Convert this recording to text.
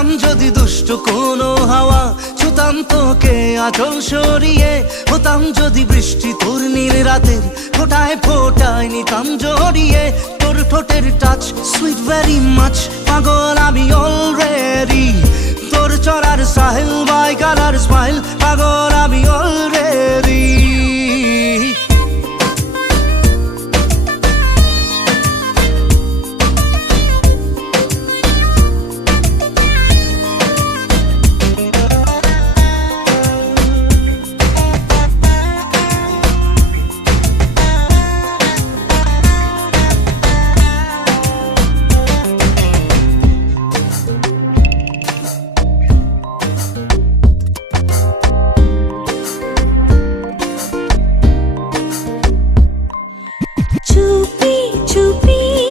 হতাম যদি দুষ্ট কোনো হাওয়া, ছুতাম তোকে আঁচল সরিয়ে। হতাম যদি বৃষ্টি তোর নীল রাতের ফোটায় ফোটায় নিতাম জড়িয়ে। তোর ঠোঁটের টাচ সুইট ভেরি মাচ, পাগল আমি অলরেডি। তোর চড়ার সাহেল বাই কালার স্মাইল, পাগল